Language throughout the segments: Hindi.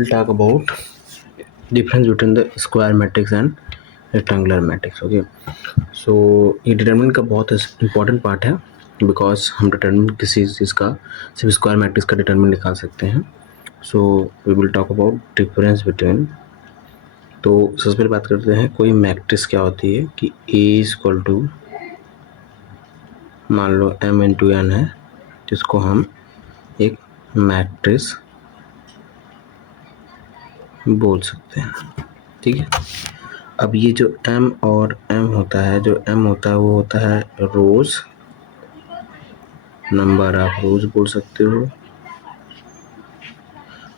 will talk about difference between the square matrix and rectangular matrix. Okay, so ये डिटर्मिनेंट का बहुत इंपॉर्टेंट पार्ट है, बिकॉज हम डिटर्मिनेंट किसी चीज़ का सिर्फ स्क्वायर मैट्रिक्स का डिटर्मिनेंट निकाल सकते हैं. So we will talk about difference between. तो सबसे पहले बात करते हैं कोई मैट्रिक्स क्या होती है कि ए इक्वल टू मान लो m इंटू एन है, जिसको हम एक मैट्रिक्स बोल सकते हैं. ठीक है. अब ये जो m और m होता है, जो m होता है वो होता है रोज, नंबर आप रोज बोल सकते हो,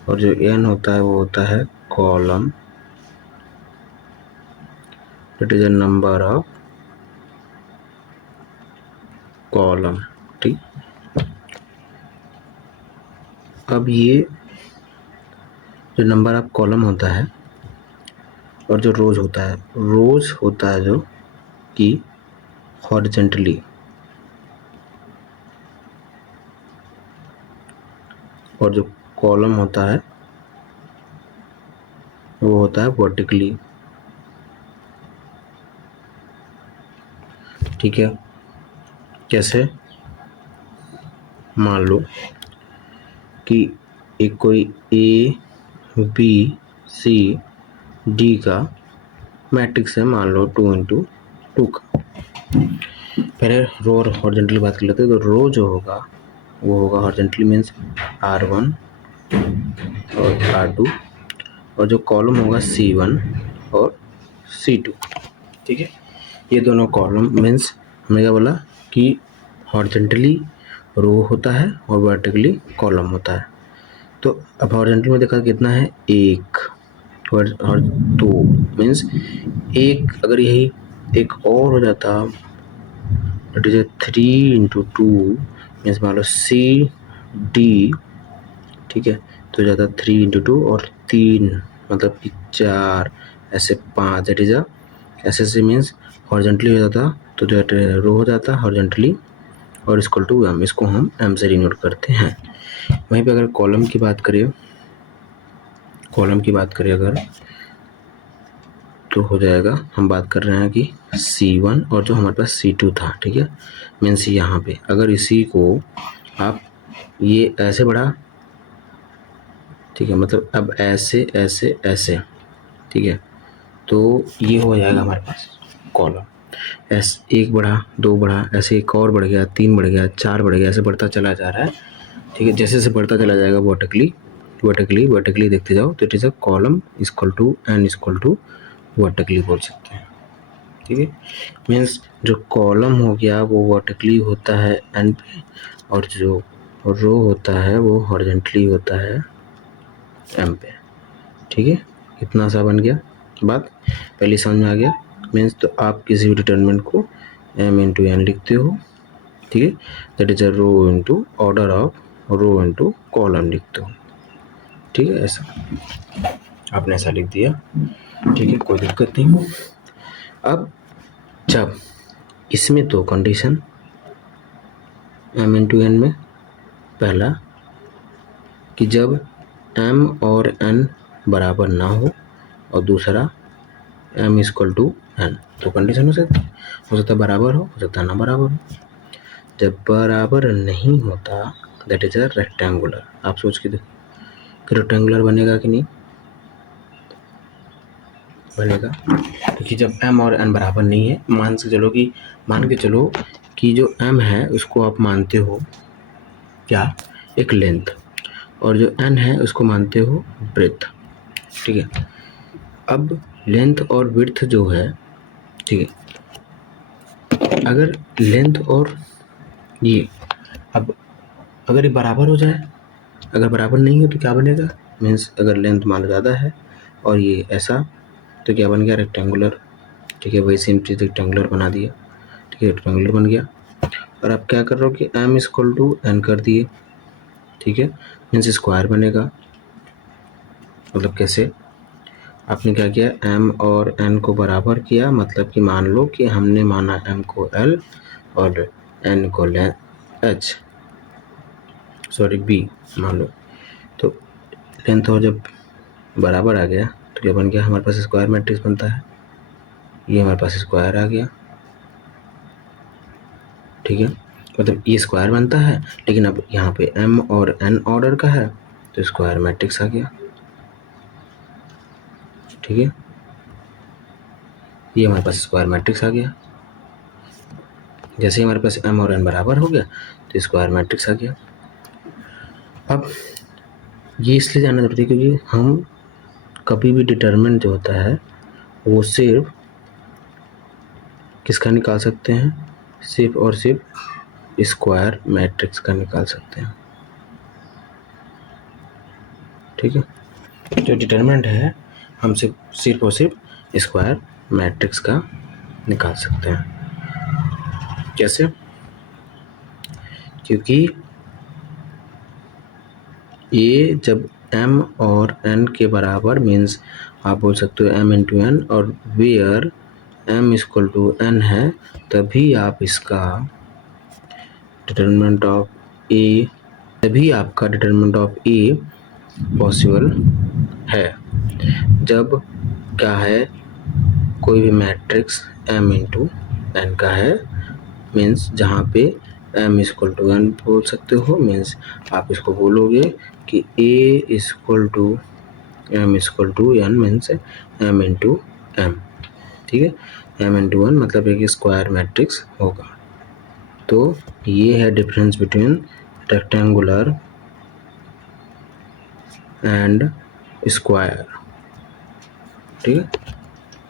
और जो n होता है वो होता है column, it is a number of column. ठीक. अब ये जो नंबर ऑफ कॉलम होता है और जो रोज होता है जो कि हॉरिजॉन्टली, और जो कॉलम होता है वो होता है वर्टिकली. ठीक है. कैसे? मान लो कि एक कोई ए बी सी डी का मैट्रिक्स है, मान लो 2x2 का. पहले रो और हॉरिजॉन्टली बात कर लेते हैं. तो रो जो होगा वो होगा हॉरिजॉन्टली मीन्स R1 और R2, और जो कॉलम होगा C1 और C2. ठीक है. ये दोनों कॉलम मीन्स हमने क्या बोला कि हॉरिजॉन्टली रो होता है और वर्टिकली कॉलम होता है. तो अब हॉरिजॉन्टली में देखा कितना है, एक और दो, मीन्स एक. अगर यही एक और हो जाता, इट इज 3x2 मीन्स मान लो सी डी. ठीक है. तो जाता 3x2 और 3 मतलब कि 4, ऐसे 5, दैट इज ऐसे से मीन्स हॉरिजॉन्टली हो जाता, तो जो रो हो जाता हॉरिजॉन्टली और इक्वल टू m, इसको हम m से डिनोट करते हैं. वहीं पे अगर कॉलम की बात करें अगर, तो हो जाएगा, हम बात कर रहे हैं कि C1 और जो हमारे पास C2 था. ठीक है. मीन्स यहाँ पे अगर इसी को आप ये ऐसे बढ़ा, ठीक है, मतलब अब ऐसे ऐसे ऐसे, ठीक है, तो ये हो जाएगा हमारे पास कॉलम. ऐसे एक बढ़ा, दो बढ़ा, ऐसे एक और बढ़ गया, 3 बढ़ गया, 4 बढ़ गया, ऐसे बढ़ता चला जा रहा है. ठीक है. जैसे जैसे बढ़ता चला जाएगा वर्टिकली देखते जाओ, तो it is a column equal to n equal to vertically बोल सकते हैं. ठीक है. मीन्स जो कॉलम हो गया वो वर्टिकली होता है एन पे, और जो रो होता है वो हॉरिजॉन्टली होता है एम पे. ठीक है. इतना सा बन गया बात, पहले समझ में आ गया. मीन्स तो आप किसी भी डिटर्मिनेंट को m इंटू एन लिखते हो. ठीक है. That is a row into order of row into column लिखते हो. ठीक है. ऐसा आपने ऐसा लिख दिया. ठीक है, कोई दिक्कत नहीं. अब जब इसमें तो कंडीशन m इंटू एन में, पहला कि जब m और n बराबर ना हो, और दूसरा m इक्वल टू n. तो कंडीशन हो सकता है बराबर हो सकता है ना बराबर हो. जब बराबर नहीं होता, दैट इज अ रेक्टेंगुलर. आप सोच के देखो कि रेक्टेंगुलर बनेगा कि नहीं बनेगा, क्योंकि जब m और n बराबर नहीं है, मान के चलो कि जो m है उसको आप मानते हो क्या, एक लेंथ, और जो n है उसको मानते हो ब्रेथ. ठीक है. अब लेंथ और विड्थ जो है, ठीक है, अगर लेंथ और ये, अब अगर ये बराबर हो जाए, अगर बराबर नहीं है तो क्या बनेगा, मीन्स अगर लेंथ मान लो ज़्यादा है और ये ऐसा, तो क्या बन गया, रेक्टेंगुलर. ठीक है. वही सेम चीज़ रेक्टेंगुलर बना दिया. ठीक है. रेक्टेंगुलर बन गया. और आप क्या कर रहे हो कि m इक्वल टू एन कर दिए. ठीक है. मीन्स स्क्वायर बनेगा. मतलब कैसे, आपने क्या किया, m और n को बराबर किया, मतलब कि मान लो कि हमने माना m को l और n को h, सॉरी b मान लो. तो लेंथ और जब बराबर आ गया तो क्या बन गया, हमारे पास स्क्वायर मैट्रिक्स बनता है, ये हमारे पास स्क्वायर आ गया, ठीक है। मतलब ये स्क्वायर बनता है, लेकिन अब यहाँ पे m और n ऑर्डर का है तो स्क्वायर मैट्रिक्स आ गया, ठीक है। ये हमारे पास स्क्वायर मैट्रिक्स आ गया, जैसे ही हमारे पास m और n बराबर हो गया तो स्क्वायर मैट्रिक्स आ गया। अब ये इसलिए जानना जरूरी है क्योंकि हम कभी भी डिटरमिनेंट जो होता है वो सिर्फ किसका निकाल सकते हैं, सिर्फ और सिर्फ स्क्वायर मैट्रिक्स का निकाल सकते हैं, ठीक है। जो डिटरमिनेंट है हम सिर्फ और सिर्फ स्क्वायर मैट्रिक्स का निकाल सकते हैं। कैसे? क्योंकि ये जब m और n के बराबर मीन्स आप बोल सकते हो m इंटू एन, और where m equal to n है, तभी आप इसका डिटरमिनेंट ऑफ a, तभी आपका डिटरमिनेंट ऑफ a पॉसिबल है। जब क्या है, कोई भी मैट्रिक्स m इंटू एन का है, मीन्स जहाँ पे m इक्वल टू एन बोल सकते हो, मीन्स आप इसको बोलोगे कि a equal to m equal to n, means m into m, ठीक है। m इंटू एन मतलब एक स्क्वायर मैट्रिक्स होगा। तो ये है difference between rectangular and square, ठीक है।